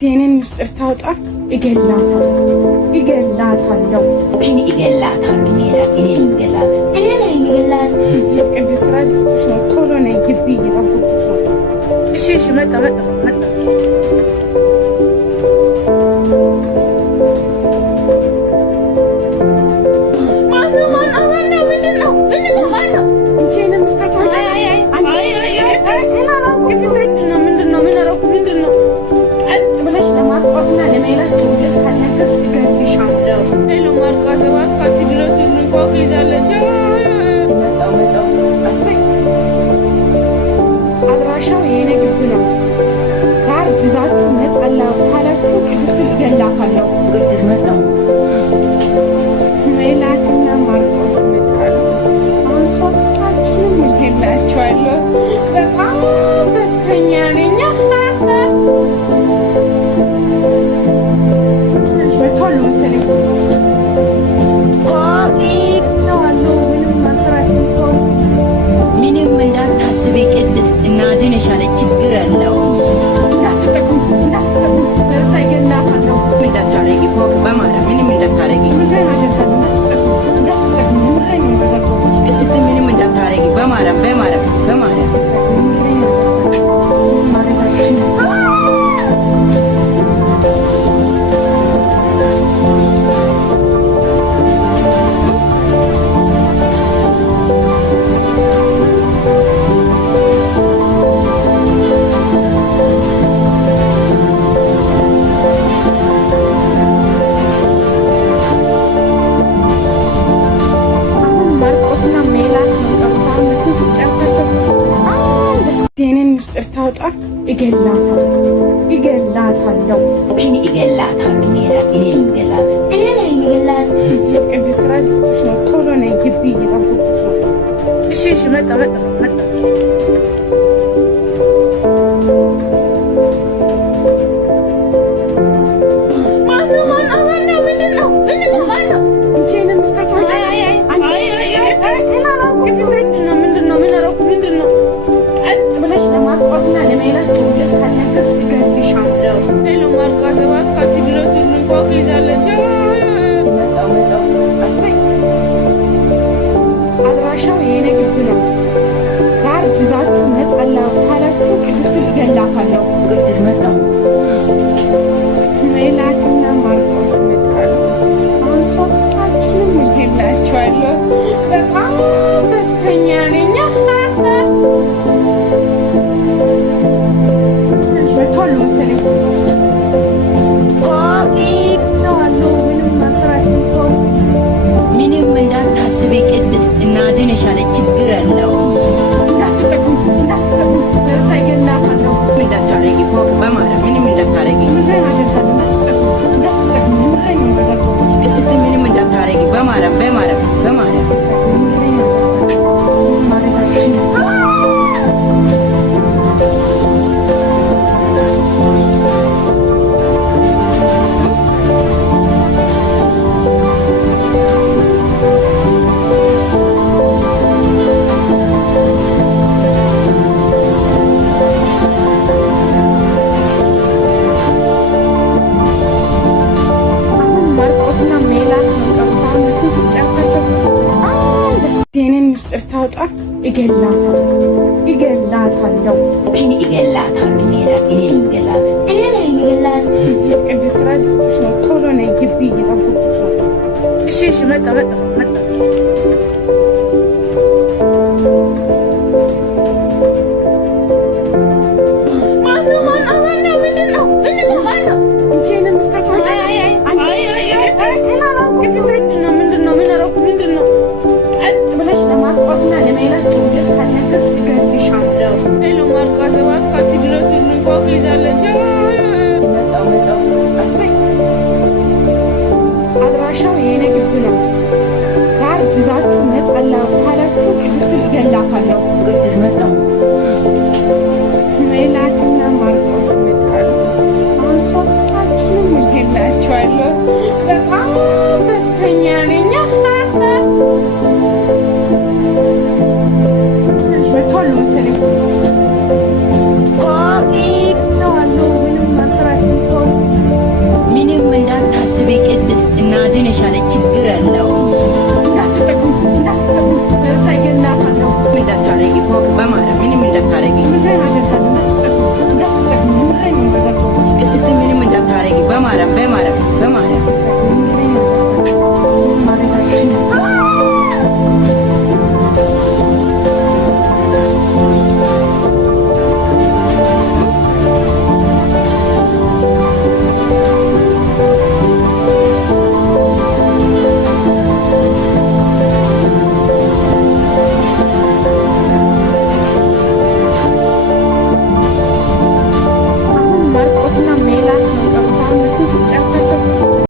የኔን ምስጢር ታውጣ ይገላታል። እኔ ይገላታል። የቅድስት ስራ ልስጥሽ ነው። ቶሎ ነይ ግቢ እየጠበኩሽ ነው። እሺ መጣ አድራሻው የኔ ግቢ ነው። ካርድ ይዛችሁ መጣላ ካላችሁ ቅድስት እገላታለሁ። ቅድስት መጣሁ። ሜላትና ማርቆስ መጣሉ። አሁን ሶስታችንም እገላችኋለሁ። በጣም ደስተኛ ነኝ። ቶሎ መሰለኝ ምንም እንዳታስቢ ቅድስት እናድንሻለን። ችግር የለው። እንዳታረጊ ፎቅ በማርያም ምንም እንዳታረጊ ቅድስት ምንም እንዳታረጊ በማርያም የኔን ምስጢር ታውጣ ይገላታለሁ። እኔ ይገላታል። የቅድስት ስራ ልስጥሽ ነው። ቶሎ ነይ ግቢ እየጠበኩሽ ነው። እሺ መጣ አድራሻው የኔ ግቢ ነው። ካርድ ይዛችሁ መጣላ ካላችሁ ቅድስት እገላታለሁ። ቅድስት መጣሁ። ሜላትና ማርቆስ መጣሉ። አሁን ሶስታችንም እገላችኋለሁ። በጣም ደስተኛ ነኝ። ቶሎ መሰለኝ ምንም እንዳታስቢ ቅድስት እናድንሻለን። ችግር የለው። እንዳታረጊ ፎቅ በማርያም ምንም እንዳታረጊ ቅድስት ምንም እንዳታረጊ በማርያም የኔን ምስጢር ታውጣ ይገላታለሁ። እኔ ይገላታል። የቅድስት ስራ ልስጥሽ ነው። ቶሎ ነይ ግቢ እየጠበኩሽ ነው። እሺ መጣ አድራሻው የኔ ግቢ ነው። ካርድ ይዛችሁ መጣላ ካላችሁ ቅድስት እገላታለሁ። ቅድስት መጣሁ። ሜላትና ማርቆስ መጣሉ። አሁን ሶስታችንም እገላችኋለሁ።